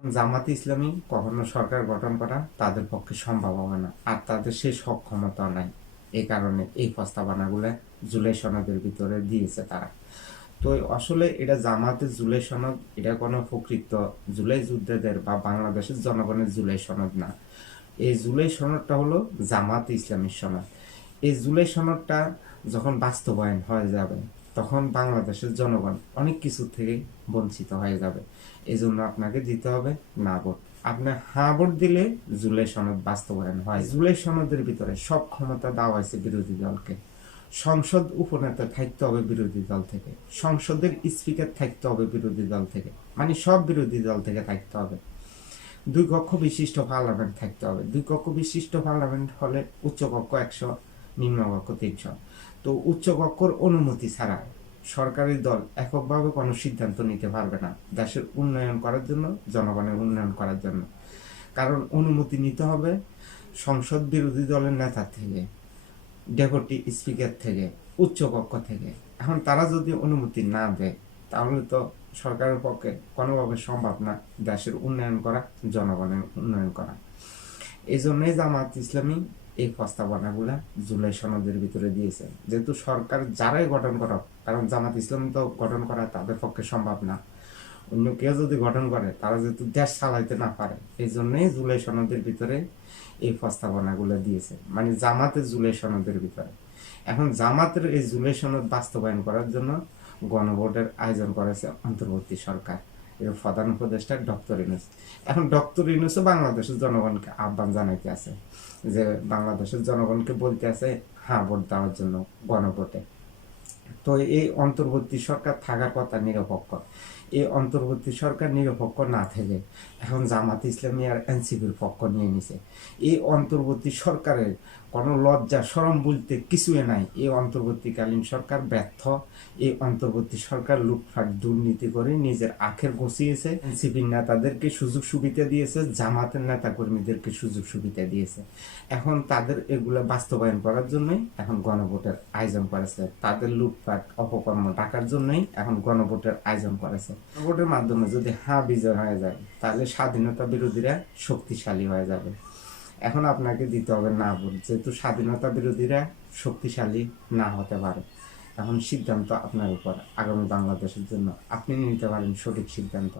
জামাতে ইসলামী কখনো সরকার গঠন করা তাদের পক্ষে সম্ভব হবে না, আর তাদের সেই সক্ষমতা নাই। এই কারণে এই প্রস্তাবনাগুলো জুলাই সনদের ভিতরে দিয়েছে তারা। তো আসলে এটা জামাতের জুলাই সনদ, এটা কোনো প্রকৃত জুলাই যোদ্ধাদের বা বাংলাদেশের জনগণের জুলাই সনদ না। এই জুলাই সনদটা হলো জামাত ইসলামীর সনদ। এই জুলাই সনদটা যখন বাস্তবায়ন হয়ে যাবে, তখন বাংলাদেশের জনগণ অনেক কিছু থেকে বঞ্চিত হয়ে যাবে। এই জন্য আপনাকে দিতে হবে না ভোট। আপনি হ্যাঁ ভোট দিলে জুলাই সনদ বাস্তবায়ন হয়। জুলাই সনদের ভিতরে সব ক্ষমতা দেওয়া হয়েছে বিরোধী দলকে। সংসদ উপনেতা থাকতে হবে বিরোধী দল থেকে, সংসদের স্পিকার থাকতে হবে বিরোধী দল থেকে, মানে সব বিরোধী দল থেকে থাকতে হবে। দুই কক্ষ বিশিষ্ট পার্লামেন্ট থাকতে হবে। দুই কক্ষ বিশিষ্ট পার্লামেন্ট হলে উচ্চ কক্ষ 100, নিম্ন কক্ষ 300। তো উচ্চ কক্ষর অনুমতি ছাড়া সরকারি দল এককভাবে কোনো সিদ্ধান্ত নিতে পারবে না দেশের উন্নয়ন করার জন্য, জনগণের উন্নয়ন করার জন্য। কারণ অনুমতি নিতে হবে সংসদ বিরোধী দলের নেতা থেকে, ডেপুটি স্পিকার থেকে, উচ্চ কক্ষ থেকে। এখন তারা যদি অনুমতি না দেয়, তাহলে তো সরকারের পক্ষে কোনোভাবে সম্ভব না দেশের উন্নয়ন করা, জনগণের উন্নয়ন করা। এই জন্যই জামাত ইসলামী এই প্রস্তাবনাগুলা জুলাই সনদের ভিতরে দিয়েছে। যেহেতু সরকার যারাই গঠন করা, কারণ জামাত ইসলামী তো গঠন করা তাদের পক্ষে সম্ভব না, অন্য কেউ যদি গঠন করে তারা যেহেতু দেশ চালাইতে না পারে, এই জন্যই জুলাই সনদের ভিতরে এই প্রস্তাবনাগুলো দিয়েছে, মানে জামাতের জুলাই সনদের ভিতরে। এখন জামাতের এই জুলাই সনদ বাস্তবায়ন করার জন্য গণভোটের আয়োজন করেছে অন্তর্বর্তী সরকার, এর প্রধান উপদেষ্টা ডক্টর ইউনূস। এখন ডক্টর ইউনূসও বাংলাদেশের জনগণকে আহ্বান জানাইতে আছে, যে বাংলাদেশের জনগণকে বলতে আছে হ্যাঁ ভোট দেওয়ার জন্য গণভোটে। তো এই অন্তর্বর্তী সরকার থাকার কথা নিরপেক্ষ। এই অন্তর্বর্তী সরকার নিরপেক্ষ না থেকে এখন জামাত ইসলামী আর এনসিপির পক্ষ নিয়ে নিছে। এই অন্তর্বর্তী সরকারের কোনো লজ্জা শরম বলতে কিছুই নাই। এই অন্তর্বর্তীকালীন সরকার ব্যর্থ। এই অন্তর্বর্তী সরকার লুটপাট দুর্নীতি করে নিজের আখের গছিয়েছে। এনসিপির নেতাদেরকে সুযোগ সুবিধা দিয়েছে, জামাতের নেতা কর্মীদেরকে সুযোগ সুবিধা দিয়েছে। এখন তাদের এগুলো বাস্তবায়ন করার জন্যই এখন গণভোটের আয়োজন করেছে। তাদের লুটপাট অপকর্ম ঢাকার জন্যই এখন গণভোটের আয়োজন করেছে। গণভোটের মাধ্যমে যদি হ্যাঁ বিজয় হয়ে যায়, তাহলে স্বাধীনতা বিরোধীরা শক্তিশালী হয়ে যাবে। এখন আপনাকে দিতে হবে না ভোট, যেহেতু স্বাধীনতা বিরোধীরা শক্তিশালী না হতে পারে। এখন সিদ্ধান্ত আপনার উপর, আগামী বাংলাদেশের জন্য আপনি নিতে পারেন সঠিক সিদ্ধান্ত।